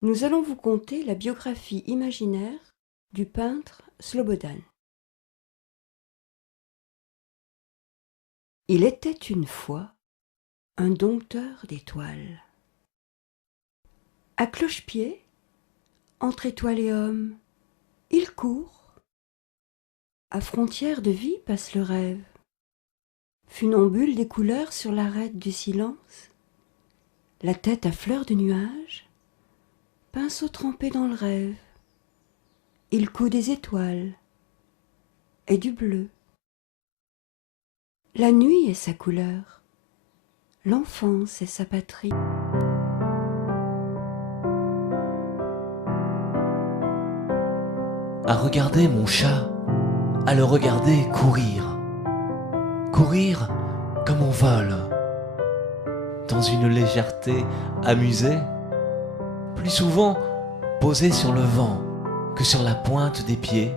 Nous allons vous conter la biographie imaginaire du peintre Slobodan. Il était une fois un dompteur d'étoiles. À cloche-pied, entre étoiles et hommes, il court. À frontière de vie passe le rêve. Funambule des couleurs sur l'arête du silence, la tête à fleur de nuages, pinceau trempé dans le rêve. Il coud des étoiles et du bleu. La nuit est sa couleur, l'enfance est sa patrie. À regarder mon chat, à le regarder courir. Courir comme on vole, dans une légèreté amusée, plus souvent posé sur le vent que sur la pointe des pieds.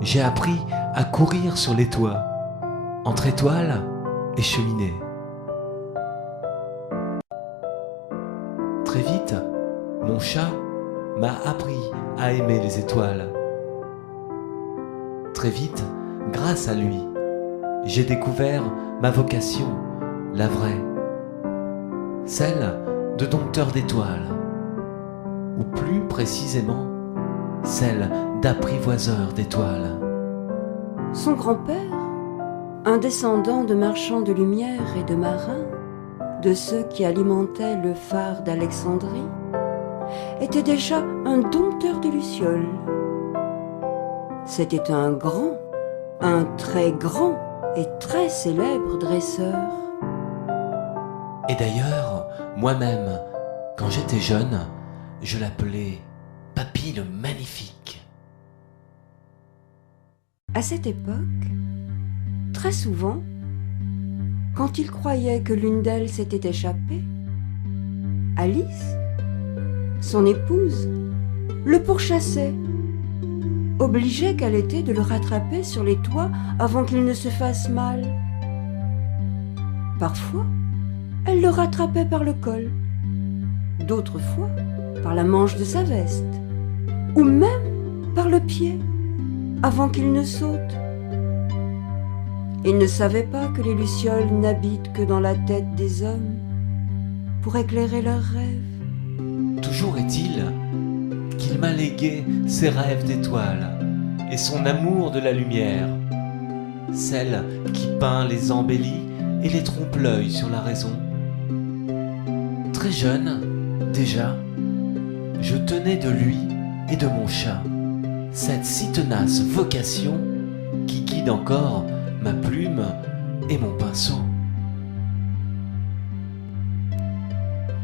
J'ai appris à courir sur les toits, entre étoiles et cheminées. Très vite, mon chat m'a appris à aimer les étoiles. Très vite, grâce à lui, j'ai découvert ma vocation, la vraie, celle de dompteur d'étoiles, ou plus précisément, celle d'apprivoiseur d'étoiles. Son grand-père, un descendant de marchands de lumière et de marins, de ceux qui alimentaient le phare d'Alexandrie, était déjà un dompteur de lucioles. C'était un très grand et très célèbre dresseur. Et d'ailleurs, moi-même, quand j'étais jeune, je l'appelais Papy le Magnifique. À cette époque, très souvent, quand il croyait que l'une d'elles s'était échappée, Alice, son épouse, le pourchassait, obligée qu'elle était de le rattraper sur les toits avant qu'il ne se fasse mal. Parfois, elle le rattrapait par le col, d'autres fois par la manche de sa veste, ou même par le pied, avant qu'il ne saute. Il ne savait pas que les lucioles n'habitent que dans la tête des hommes pour éclairer leurs rêves. Toujours est-il qu'il m'a légué ses rêves d'étoiles et son amour de la lumière, celle qui peint les embellit et les trompe-l'œil sur la raison. Très jeune, déjà, je tenais de lui et de mon chat cette si tenace vocation qui guide encore ma plume et mon pinceau.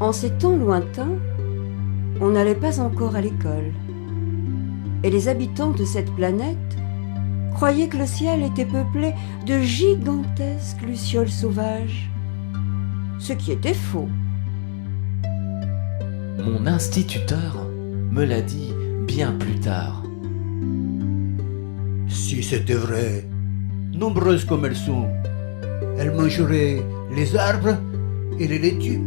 En ces temps lointains, on n'allait pas encore à l'école, et les habitants de cette planète croyaient que le ciel était peuplé de gigantesques lucioles sauvages, ce qui était faux. Mon instituteur me l'a dit bien plus tard. Si c'était vrai, nombreuses comme elles mangeraient les arbres et les laitues.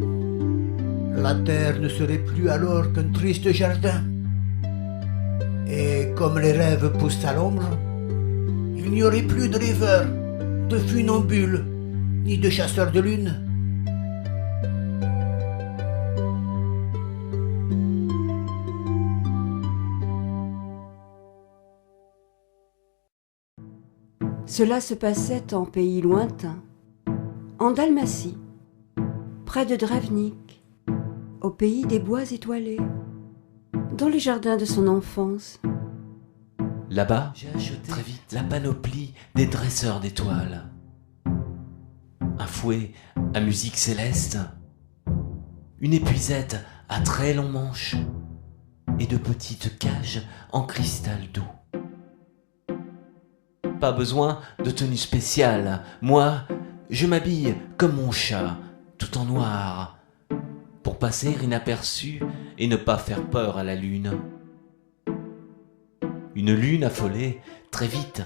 La terre ne serait plus alors qu'un triste jardin. Et comme les rêves poussent à l'ombre, il n'y aurait plus de rêveurs, de funambules, ni de chasseurs de lune. Cela se passait en pays lointain, en Dalmatie, près de Dravnik, au pays des bois étoilés, dans les jardins de son enfance. Là-bas, j'ai acheté très vite la panoplie des dresseurs d'étoiles. Un fouet à musique céleste, une épuisette à très longs manches et de petites cages en cristal doux. Pas besoin de tenue spéciale, moi, je m'habille comme mon chat, tout en noir, pour passer inaperçu et ne pas faire peur à la lune. Une lune affolée, très vite,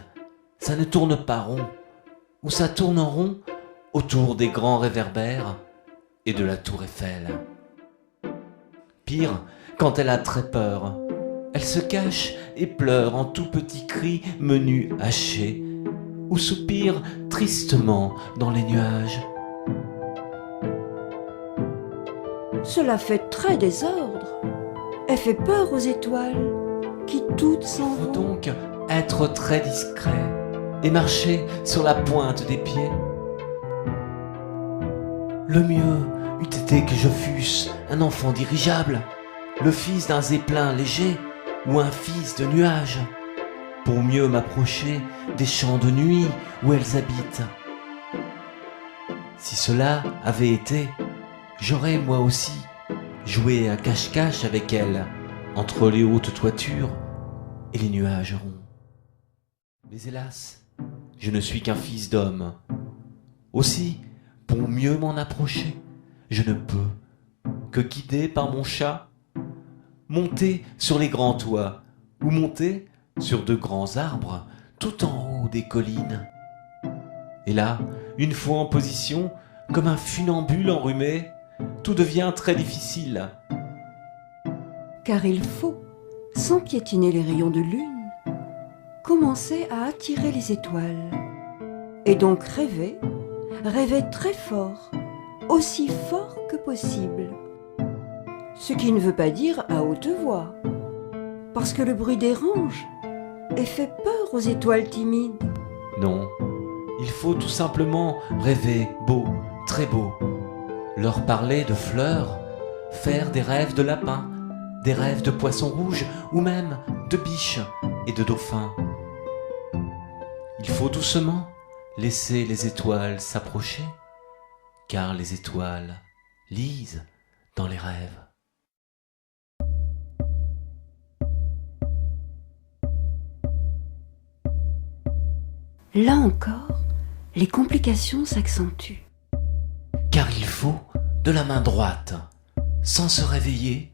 ça ne tourne pas rond, ou ça tourne en rond autour des grands réverbères et de la tour Eiffel. Pire, quand elle a très peur, elle se cache et pleure en tout petits cris menus hachés, ou soupire tristement dans les nuages. Cela fait très désordre. Elle fait peur aux étoiles, qui toutes s'en Faut vont. donc être très discret et marcher sur la pointe des pieds. Le mieux eût été que je fusse un enfant dirigeable, le fils d'un zeppelin léger ou un fils de nuages, pour mieux m'approcher des champs de nuit où elles habitent. Si cela avait été, j'aurais moi aussi joué à cache-cache avec elles, entre les hautes toitures et les nuages ronds. Mais hélas, je ne suis qu'un fils d'homme. Aussi, pour mieux m'en approcher, je ne peux que, guidé par mon chat, monter sur les grands toits ou monter sur de grands arbres tout en haut des collines. Et là, une fois en position, comme un funambule enrhumé, tout devient très difficile. Car il faut, sans piétiner les rayons de lune, commencer à attirer les étoiles. Et donc rêver très fort, aussi fort que possible. Ce qui ne veut pas dire à haute voix, parce que le bruit dérange et fait peur aux étoiles timides. Non, il faut tout simplement rêver beau, très beau, leur parler de fleurs, faire des rêves de lapins, des rêves de poissons rouges ou même de biches et de dauphins. Il faut doucement laisser les étoiles s'approcher, car les étoiles lisent dans les rêves. Là encore, les complications s'accentuent. Car il faut, de la main droite, sans se réveiller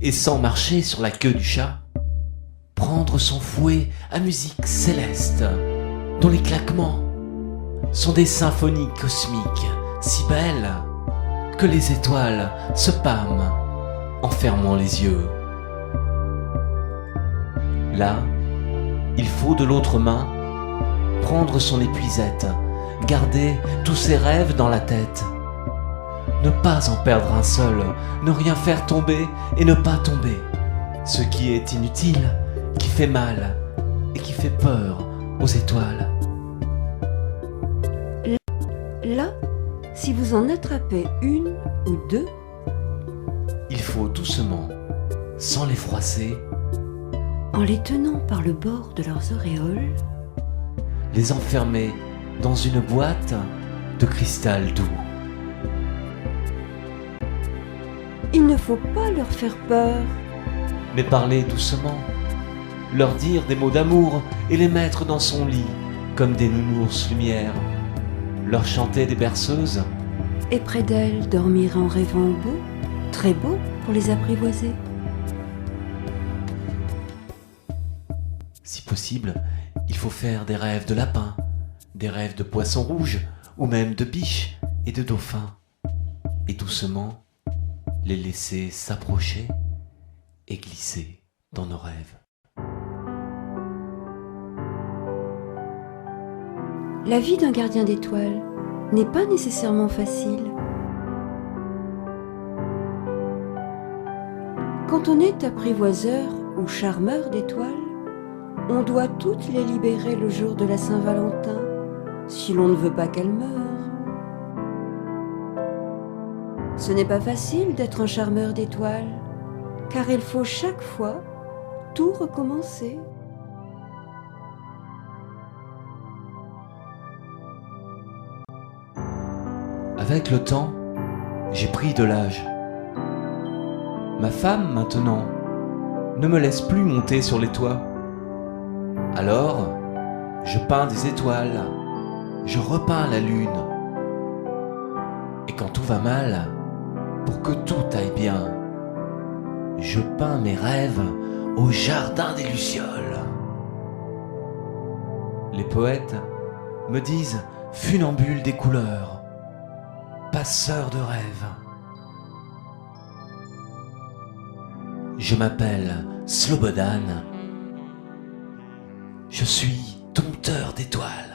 et sans marcher sur la queue du chat, prendre son fouet à musique céleste, dont les claquements sont des symphonies cosmiques si belles que les étoiles se pâment en fermant les yeux. Là, il faut de l'autre main prendre son épuisette, garder tous ses rêves dans la tête, ne pas en perdre un seul, ne rien faire tomber et ne pas tomber, ce qui est inutile, qui fait mal et qui fait peur aux étoiles. Là, si vous en attrapez une ou deux, Il faut doucement, sans les froisser, en les tenant par le bord de leurs auréoles, les enfermer dans une boîte de cristal doux. il ne faut pas leur faire peur. Mais parler doucement, leur dire des mots d'amour et les mettre dans son lit comme des nounours lumière, leur chanter des berceuses, Et près d'elles, dormir en rêvant beau, très beau pour les apprivoiser. si possible, il faut faire des rêves de lapins, des rêves de poissons rouges ou même de biches et de dauphins, et doucement les laisser s'approcher et glisser dans nos rêves. La vie d'un gardien d'étoiles n'est pas nécessairement facile. Quand on est apprivoiseur ou charmeur d'étoiles, on doit toutes les libérer le jour de la Saint-Valentin, si l'on ne veut pas qu'elles meurent. Ce n'est pas facile d'être un charmeur d'étoiles, car il faut chaque fois tout recommencer. Avec le temps, j'ai pris de l'âge. Ma femme, maintenant, ne me laisse plus monter sur les toits. Alors, je peins des étoiles, je repeins la lune. Et quand tout va mal, pour que tout aille bien, je peins mes rêves au jardin des lucioles. Les poètes me disent funambule des couleurs, passeur de rêves. Je m'appelle Slobodan. Je suis dompteur d'étoiles.